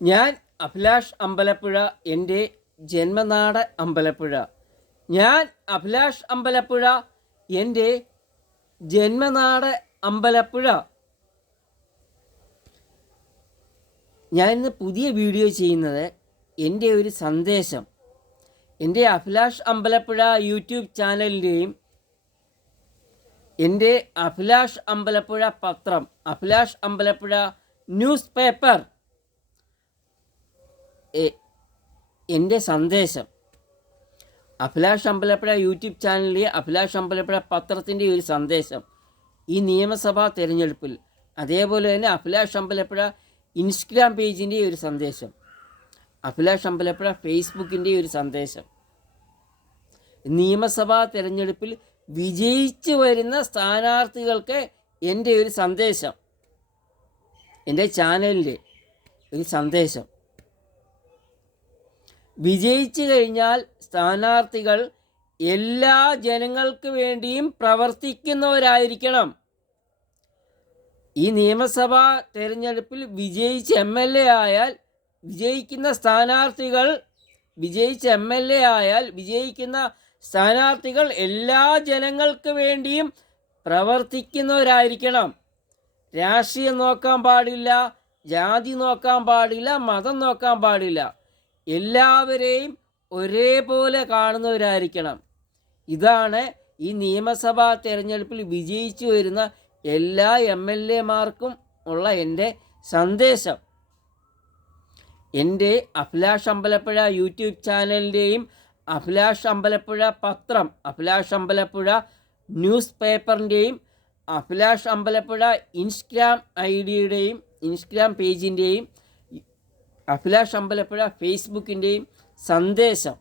ഞാൻ അഭിലാഷ് അമ്പലപ്പുഴ, എൻ്റെ ജന്മനാട് അമ്പലപ്പുഴ. ഞാൻ അഭിലാഷ് അമ്പലപ്പുഴ, എൻ്റെ ജന്മനാട് അമ്പലപ്പുഴ. ഞാൻ ഇന്ന് പുതിയ വീഡിയോ ചെയ്യുന്നത് എൻ്റെ ഒരു സന്ദേശം എൻ്റെ അഭിലാഷ് അമ്പലപ്പുഴ യൂട്യൂബ് ചാനലിൻ്റെയും എൻ്റെ അഭിലാഷ് അമ്പലപ്പുഴ പത്രം, അഭിലാഷ് അമ്പലപ്പുഴ ന്യൂസ് പേപ്പർ, എൻ്റെ സന്ദേശം അഭിലാഷ് അമ്പലപ്പുഴ യൂട്യൂബ് ചാനലിലെ അഭിലാഷ് അമ്പലപ്പുഴ പത്രത്തിൻ്റെ ഒരു സന്ദേശം ഈ നിയമസഭാ തിരഞ്ഞെടുപ്പിൽ, അതേപോലെ തന്നെ അഭിലാഷ് അമ്പലപ്പുഴ ഇൻസ്റ്റഗ്രാം പേജിൻ്റെ ഒരു സന്ദേശം, അഭിലാഷ് അമ്പലപ്പുഴ ഫേസ്ബുക്കിൻ്റെ ഒരു സന്ദേശം. നിയമസഭാ തിരഞ്ഞെടുപ്പിൽ വിജയിച്ചു വരുന്ന സ്ഥാനാർത്ഥികൾക്ക് എൻ്റെ ഒരു സന്ദേശം, എൻ്റെ ചാനലിൻ്റെ ഒരു സന്ദേശം. വിജയിച്ചു കഴിഞ്ഞാൽ സ്ഥാനാർത്ഥികൾ എല്ലാ ജനങ്ങൾക്ക് വേണ്ടിയും പ്രവർത്തിക്കുന്നവരായിരിക്കണം. ഈ നിയമസഭാ തെരഞ്ഞെടുപ്പിൽ വിജയിച്ച് MLA ആയാൽ, വിജയിക്കുന്ന സ്ഥാനാർത്ഥികൾ വിജയിക്കുന്ന സ്ഥാനാർത്ഥികൾ എല്ലാ ജനങ്ങൾക്ക് വേണ്ടിയും പ്രവർത്തിക്കുന്നവരായിരിക്കണം. രാഷ്ട്രീയം നോക്കാൻ പാടില്ല, ജാതി നോക്കാൻ പാടില്ല, മതം നോക്കാൻ പാടില്ല. എല്ലാവരെയും ഒരേപോലെ കാണുന്നവരായിരിക്കണം. ഇതാണ് ഈ നിയമസഭാ തെരഞ്ഞെടുപ്പിൽ വിജയിച്ചു വരുന്ന എല്ലാ MLA-മാർക്കും ഉള്ള എൻ്റെ സന്ദേശം. എൻ്റെ അഭിലാഷ് അമ്പലപ്പുഴ യൂട്യൂബ് ചാനലിൻ്റെയും അഭിലാഷ് അമ്പലപ്പുഴ പത്രം, അഭിലാഷ് അമ്പലപ്പുഴ ന്യൂസ് പേപ്പറിൻ്റെയും അഭിലാഷ് അമ്പലപ്പുഴ ഇൻസ്റ്റഗ്രാം ID-യുടെയും ഇൻസ്റ്റഗ്രാം പേജിൻ്റെയും അഭിലാഷ് അമ്പലപ്പുഴ ഫേസ്ബുക്കിൻ്റെയും സന്ദേശം.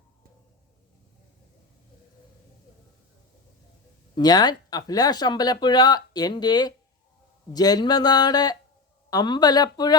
ഞാൻ അഭിലാഷ് അമ്പലപ്പുഴ, എൻ്റെ ജന്മനാട് അമ്പലപ്പുഴ.